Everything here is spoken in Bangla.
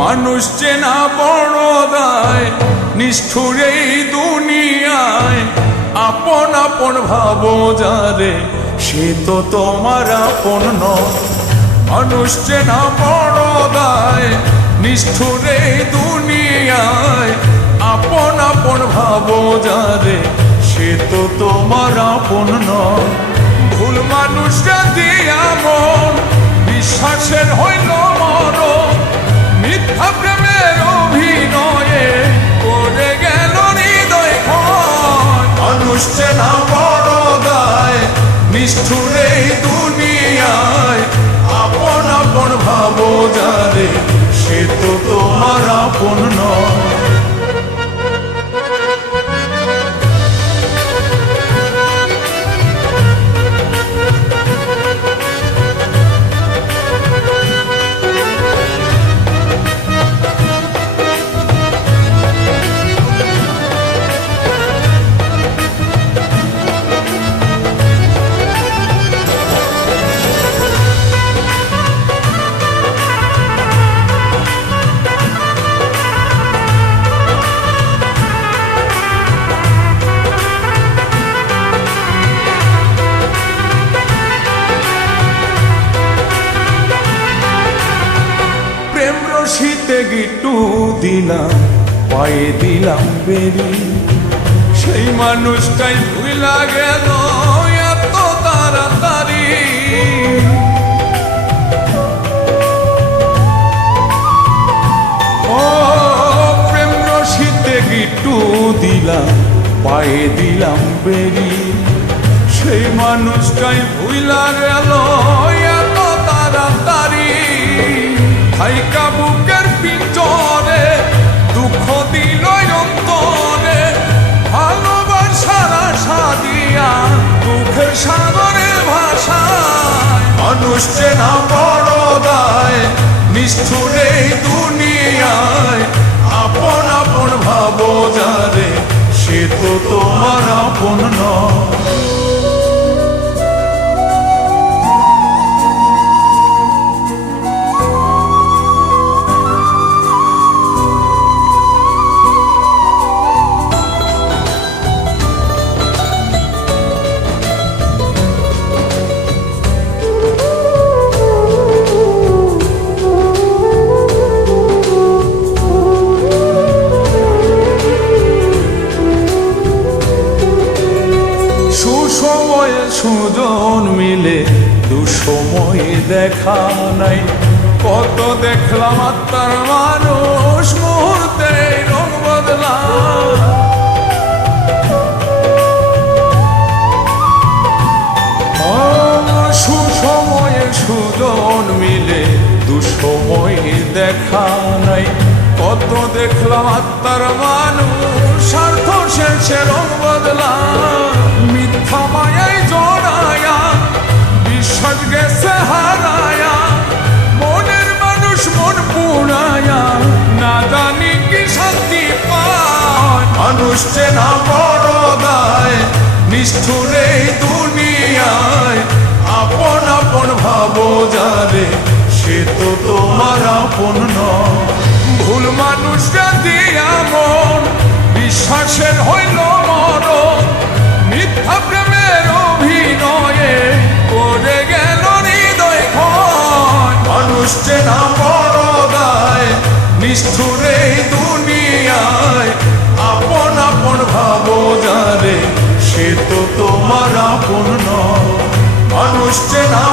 মানুষ চেনা বড় দায়, নিষ্ঠুর এই দুনিয়ায়। আপন আপন ভাবো যারে, সে তো তোমার আপন নয়। মানুষ চেনা বড় দায়, নিষ্ঠুর এই দুনিয়ায়। আপন আপন ভাবো যারে, সে তো তোমার আপন নয়। ভুল মানুষটা দিয়া মন বিশ্বাসের হইল মরণ। মিথ্যা প্রেমের অভিনয়ে করে গেল হৃদয় ক্ষয়। মানুষ চেনা বড় দায়, নিষ্ঠুর এই দুনিয়ায়। আপন আপন ভাবো যারে, সে তো তোমার আপন নয়। শীতে গিট্টু দিলাম, পায়ে দিলাম বেরি। সেই মানুষটাই ভুলা গেল এত তাড়াতাড়ি। ও প্রেম রশিতে গিট্টু দিলাম, পায়ে দিলাম বেরি। সেই মানুষটাই ভুলা গেল এত তাড়াতাড়ি। হাইকা বুকের পিঞ্জরে দুঃখ দিল অন্তরে। ভালোবাসার আশা দিয়া দুঃখের সাগরে ভাষায়। মানুষ চেনা বড় দায়, নিষ্ঠুর এই দুনিয়ায়। আপন আপন ভাবো যারে, সে তো তোমার আপন নয়। সুজন মিলে দুসময়ে দেখা নাই। কত দেখলাম আত্মার মানুষ, মুহূর্তে রং বদলা। সুসময়ে সুজন মিলে দুসময়ে দেখা নাই। কত দেখলাম আত্মার মানুষ, স্বার্থ শেষে রং বদলা। মিথ্যা মায়ায় জড়ায়া বিশ্বাস গেছে হারায়া। মনের মানুষ মন পুড়ায়া, না জানি কি শান্তি পায়। মানুষ চেনা বড় দায়, নিষ্ঠুর এই দুনিয়ায়। আপন আপন ভাবো যারে, সে তো তোমার আপন নয়। ভুল মানুষটা দিয়া মন বিশ্বাসের হইল মরণ। মিথ্যা প্রেমের অভিনয়ে করে গেল হৃদয় ক্ষয়। মানুষ চেনা বড় দায়, নিষ্ঠুর এই দুনিয়ায়। আপন আপন ভাবো যারে, সে তো তোমার আপন নয়। মানুষ চেনা